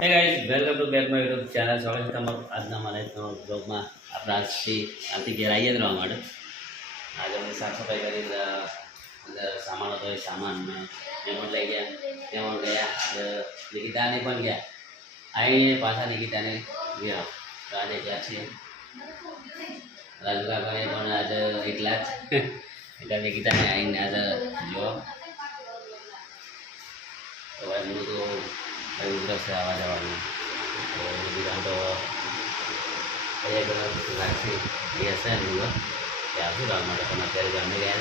હે guys welcome to back my YouTube channel. સ્વાગત છે તમારું આજના મારા એક નવા બ્લોગમાં. આપણે આજથી ઘેર આવીએ જ રહેવા માટે આજે અમે સાફ સફાઈ કરી અંદર સામાન હતો એ સામાન મહેમાન લઈ ગયા મહેમાન ગયા. આજે નિકિતાને પણ ગયા આવીને પાછા નિકિતાને ગયા. તો આજે ગયા છીએ રાજુ કાકાને પણ આજે એકલા જ એટલે નિકિતાને આવીને આજે જો તો ભાઈ હું તો ઉધરસ આવા જવાનું તો લાગશે એ હશે ને એ આવશું રાત માટે પણ અત્યારે ગામે ગયા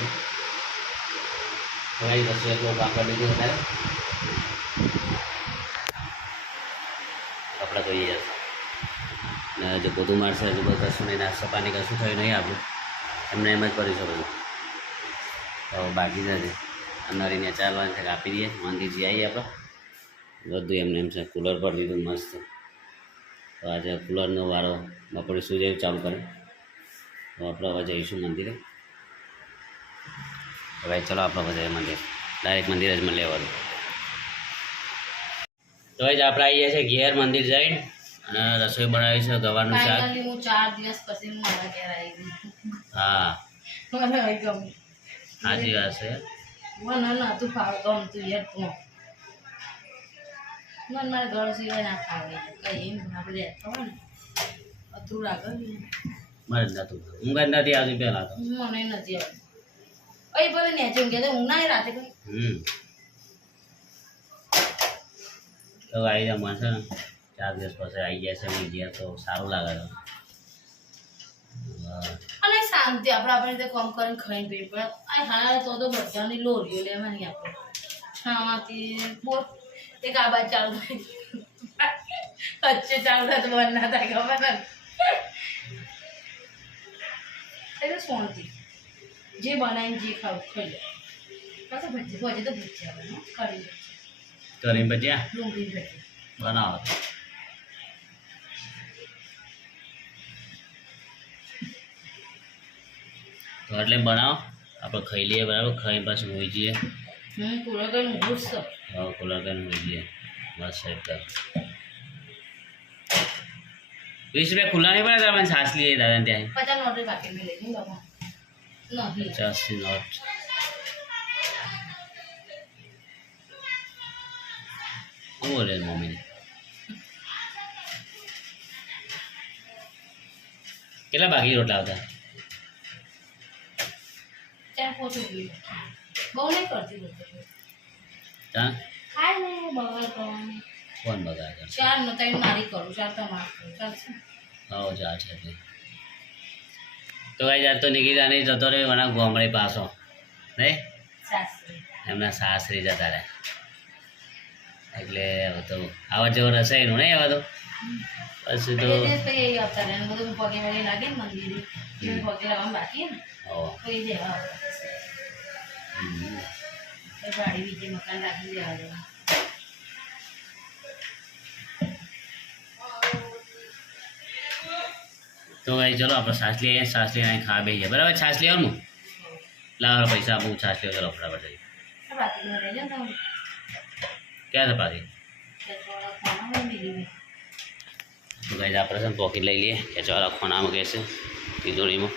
છે હવે રસોઈ એટલું કામ કરી લીધું અત્યારે કપડાં ધોઈ જશે ને જો બધું મારશે હજુ બધું કશું નહીં નાસ્તા પાણી કશું થયું નહીં આપણું એમને એમ જ કરીશું બધું તો બાકી જશે નરીને ચાલવાનું છે આપી દઈએ મંદિરથી આવીએ આપણે બધું એમને એમ છે. કૂલર પર દીધું મસ્ત. તો આજે કૂલરનો વારો બપોરે શું જેવું ચાલુ કરે તો આપણે હવે જઈશું મંદિરે. હવે ચલો આપણે બધા મંદિર ડાયરેક્ટ મંદિર જ મને લેવાનું. તો જ આપણે આવીએ છીએ ઘેર મંદિર જઈને અને રસોઈ બનાવી છે ગવાનું શાક. હું 4 દિવસ પછી મારા ઘેર આવી હા મને આવી ગમ સાચી વાત છે. મને નતું ફાવતું ગમતું યાર તું મને મારા ઘર સિવાય ના ફાવે કઈ એમ આપણે ખબર ને અધૂરું લાગે મારે જ નતું ઊંઘ જ નથી આવતી પહેલાં તો મને નથી આવતું અહીં ભલે નેચે ઊંઘે તો ઊંઘ ના રાતે કઈ તો આવી જાય મને છે ને 4 દિવસ પછી આવી ગયા છે મેં ગયા તો સારું લાગે છે. અને શાંતિ આપણે રીતે કામ કરીને ખાઈને પીવું પડે આ હા તો બધાની લોરીઓ લેવાની આપણે ખાવાથી બોલ એક આ બાદ ચાલુ થાય વચ્ચે ચાલુ થાય તો બંધ ના થાય ખબર ને એટલે શાંતિ જે બનાવીને જે ખાવ ખાઈ લે પાછા ભજી ભજી તો ભજી આવે કરી કરીને ભજીયા ડુંગળી ભજી બનાવો તો એટલે બનાવો આપણે ખાઈ લઈએ બરાબર. ખાઈ પાછું હોઈ જઈએ પૂરો કરીને ઊંઘું જ હવે કુલર કરીને હોઈ જઈએ બસ એકદમ 20 રૂપિયા ખુલ્લા નહીં પડે તમે છાસ લઈએ દાદા ત્યાં 50 નોટ બાકી મેં લઈ બાબા નહીં 50 નોટ શું બોલે મમ્મીને કેટલા બાકી રોટલા આવતા ચાર પોતું બહુ નહીં કરતી બોલતો હા ખાય ને બગાડ કરવાનું કોણ બગાડ કરશે? 4 નો 3 મારી કરું 4 તો માર કરું ચાલશે આવો ચાલ છે તો ભાઈ જાત તો નિકિતા નહીં જતો રહ્યો મને ગોમડે પાછો નહીં સાસરી એમના સાસરી જતા રહ્યા એટલે હવે તો આવા જેવો રસાયનું નહીં આવા તો પછી તો પછી આવતા રહે બધું પગે વગે લાગે ને મંદિરે પગે લાવવા બાકી ને તો એ દેવા ગાડી બીજી મકાન રાખી દેવા દેવા તો ભાઈ ચલો આપણે છાસ લઈએ અહીં ખાવા બેસીએ બરાબર. છાસ લઈ આવવાનું લાવો પૈસા આપું છાસ લેવો ચલો ફટાફટ જઈએ. બાકી રહી જાય ને ક્યાં છે પાછી ખાના બીજી તો ભાઈ આપણે છે ને પોકેટ લઈ લઈએ કે ચાલો ખોનામાં કહેશે તિજોરીમાં.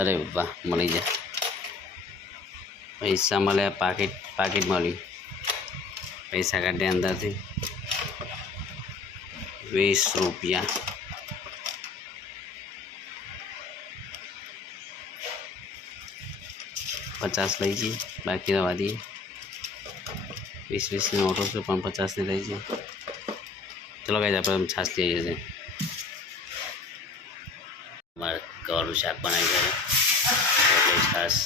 અરે વાહ મળી જાય પૈસા મળે પાકીટ મળ્યું પૈસા કાઢે અંદરથી 20 રૂપિયા. પચાસ લઈ જઈએ બાકી રવા દઈએ 20 ની નોટો છે પણ 50 ની લઈ જઈએ. ચલો ગાઈસ આપણે છાસ લઈ જઈએ. મારે ગવાનું શાક બનાવી છે એટલે છાસ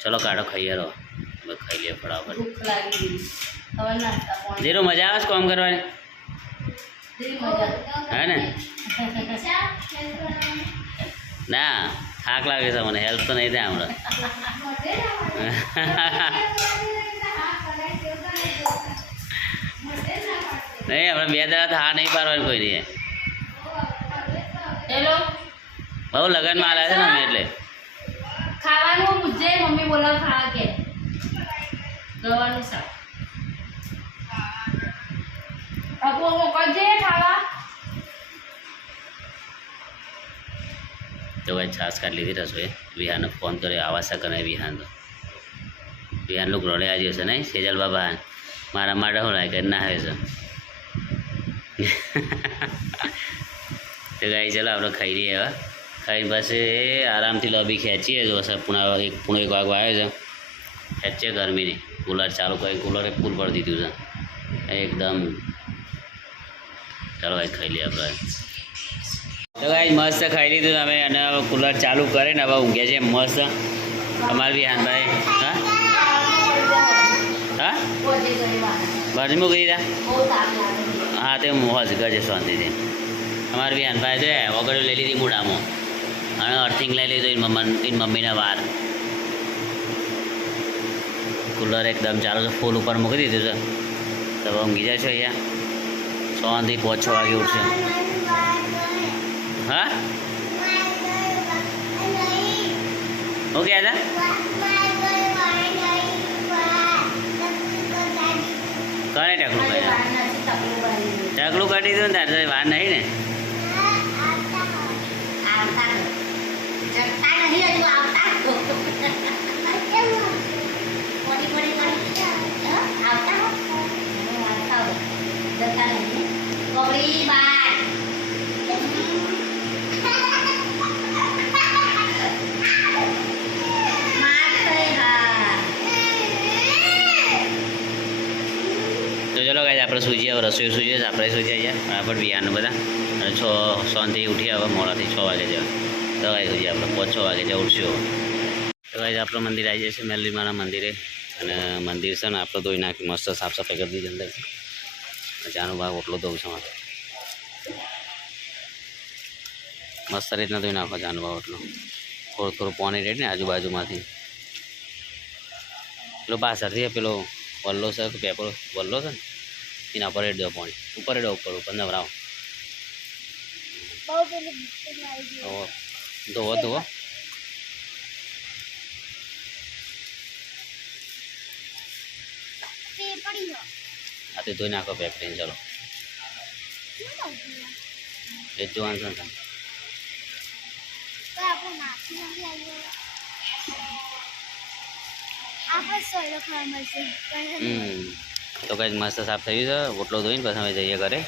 ચલો કાઢો ખાઈએ રહો અમે ખાઈ લઈએ ફટાફટ. ભૂખ લાગી ગઈ હવે નાસ્તા પાણી જીરો મજા આવે છે કામ કરવાની હે ને ના થાક લાગે છે મને હેલ્પ તો નહીં થાય હમણાં નહીં આપણે 2 દાડા હા નહીં પાડવાની કોઈ નહીં હેલો બહુ લગનમાં આવ્યા છે ને અમે એટલે ખાવાનું પૂછજે મમ્મી બોલાવ ખાવા કે ગવાનું શાક આપો મોકલજે ખાવા. તો ભાઈ છાસ કાઢી લીધી રસોઈ. વિહાનનો ફોન કર્યો આવા શકને વિહાન તો વિહાન લોકો રોડે આવ્યો છે નહીં સેજલ બાબા મારા માટે શું લાગે ના આવે છે. તો ગાઈ ચાલો આપણે ખાઈ લઈએ હવે. ખાઈને પછી આરામથી લોબી ખેંચીએ જો પૂણો એક વાગવા આવ્યો છે. ખેંચીએ ગરમીની કુલર ચાલુ કરી કુલરે ફૂલ પર દીધું છે એકદમ. ચાલો ભાઈ ખાઈ લઈએ આપણે. તો ભાઈ મસ્ત ખાઈ લીધું અમે અને હવે કુલર ચાલુ કરીને હવે ઊંઘે છે મસ્ત અમારે બી હાનભાઈ. હા હા બાજુ મૂકી દીધા. હા તે મોહ જ ગજે શાંતિથી. અમારે બી હાનભાઈ છે વગડ્યું લઈ લીધી મૂડામાં અને અર્થિંગ લઈ લીધું એની મમ્મીના વાર. કુલર એકદમ ચાલુ છે ફૂલ ઉપર મૂકી દીધું છે. તો ઊંઘી જાય છે અહીંયા શાંતિ 5-6 વાગે ઉઠશે. હા હું કહેતા કરે ટેકલું કરી ટેકલું કરી દીધું ને તારે વાર નહીં ને. તો ચલો ગાય આપણે સૂઈ જઈએ હવે રસોઈ સૂઈ જઈએ આપણે સૂઈ જઈએ બરાબર બિયારનું બધા અને 6 શાંતિ ઉઠીએ હવે મોડાથી 6 વાગે જવા. તો ગાય સૂઈ જઈએ આપણે 5-6 વાગે જવા ઉઠશું. તો ગાય આપણું મંદિર આવી જશે મેલરીમાના મંદિરે અને મંદિર છે ને આપણે ધોઈ નાખી મસ્ત સાફ સફાઈ કરી દીધી અંદર. ચાનો ભાગ ઓટલો ધોવું છે મારે મસ્ત રીતના ધોઈ નાખો ચાનો ભાગ ઓટલો. થોડું પાણી રેડ ને આજુબાજુમાંથી પેલો પાછળથી પેલો વલ્લો છે પેપર વલ્લો છે ને એના પર રેડ દો પાણી ઉપર રેડો ઉપર નવરાવો ધોવો ધોવો. આ તે ધોઈ નાખો પેપરીને. ચાલો એ જ જોવાનું છે ને તમે. તો કંઈ મસ્ત સાફ થયું છે ઓટલો ધોઈને પછી અમે જઈએ ઘરે.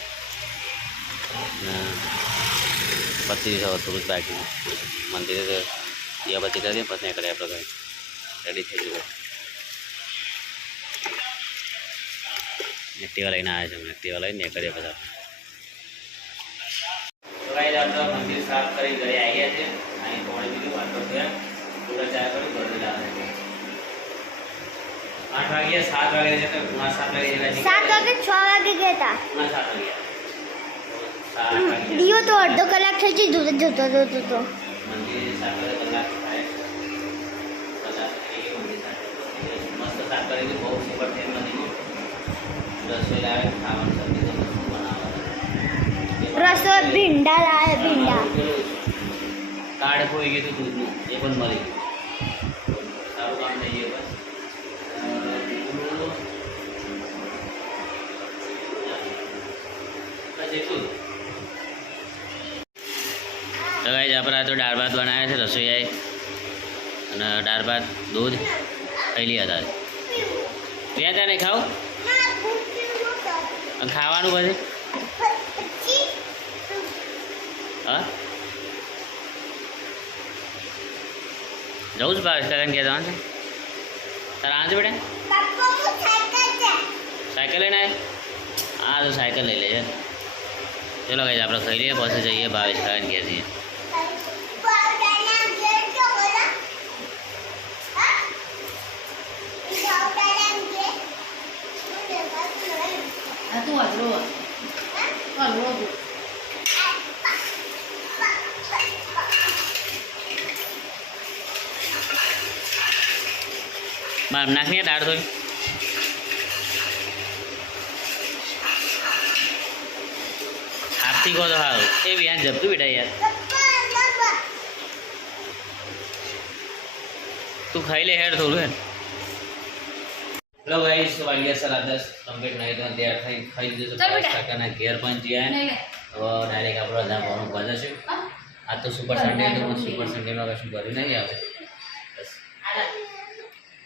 પતી છે થોડું જ બાકી મંદિરે દિયાબત્તી કરી દઈએ પછી નીકળે આપણે ઘરે રેડી થઈ ગયું. એક્ટિવા લઈને આવ્યા છે એક્ટિવા લઈને નીકળીએ બધા. આપણે મંદિર સાફ કરી ઘરે આવ્યા છે. અહીં પાણી પીધું વાતો થયા પૂરા ચા કરી ઘરે લાવે. 8 વાગ્યા 7 વાગે જતા 7 વાગે જેવા 7 વાગે 6 વાગે ગયા હતા. 7 વાગ્યા 7 વાગ્યા દીવો તો અડધો કલાક થઈ ગઈ જોતો મંદિર 7 કલાક થાય. મસ્ત સાફ કરી દીધું બહુ સુપર થઈને મંદિરમાં રસોઈ લાવે ખાવાનું સબ્જી તો મસ્ત બનાવે. રસો ભીંડા લાવે ભીંડા કાર્ડ ખોઈ ગયું હતું દૂધનું એ પણ મળી ગયું. સારું કામ થઈ ગયું બસ. એટલું તો ગાઈસ આપણે આ તો દાળ ભાત બનાવ્યા છે રસોઈયાએ અને દાળ ભાત દૂધ ખાઈ લી હતા. ત્યાં ત્યાં નહીં ખાવું ખાવાનું પછી હા જવું જ ભાવેશ કારણ કે જવાનું છે તારા આજ બેટા સાયકલ લઈને આવે. હા તો સાયકલ લઈ લેજે. ચલો ગાઈસ આપણે ખાઈ લઈએ પછી જઈએ ભાવેશ કારણ કે છીએ. તું હલવો હલવો માર નાખીએ દાળ થોડી આપતી કહો તો સારું. એ બી જપતું બેટા યાર તું ખાઈ લે હેડ થોડું હેડ. લો ગાઈસ વાગ્યા 10:30 કમ્પ્લીટ નહીં તો તૈયાર થઈ ખાઈ લીધું ચાલ તો બેટા. કાકાના ઘેર પણ જઈએ નહીં લે. હવે ડાયરેક્ટ આપણો ત્યાં ભણું ભજશું હા? આ તો સુપર સન્ડે તો સુપર સન્ડેમાં કશું ભર્યું નહીં આવે બસ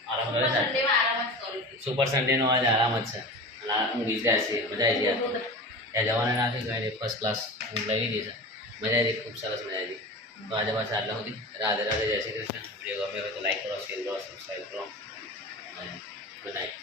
આરામ કરે છે સન્ડેમાં આરામ જ કરું છું. સુપર સન્ડેનો આજ આરામ જ છે અને આ ઊંઘી જાય છે મજા આવી જાય ત્યાં જવાના ના થઈ ગઈ ફર્સ્ટ ક્લાસ ઊંઘ લઈ લીધી છે મજા આવી ખૂબ સરસ મજા આવી તો આજે બસ આટલા સુધી રાધે રાધે જય શ્રી કૃષ્ણ વિડીયો ગમે હોય તો લાઈક કરો શેર કરો સબસ્ક્રાઈબ કરો ગુડ નાઇટ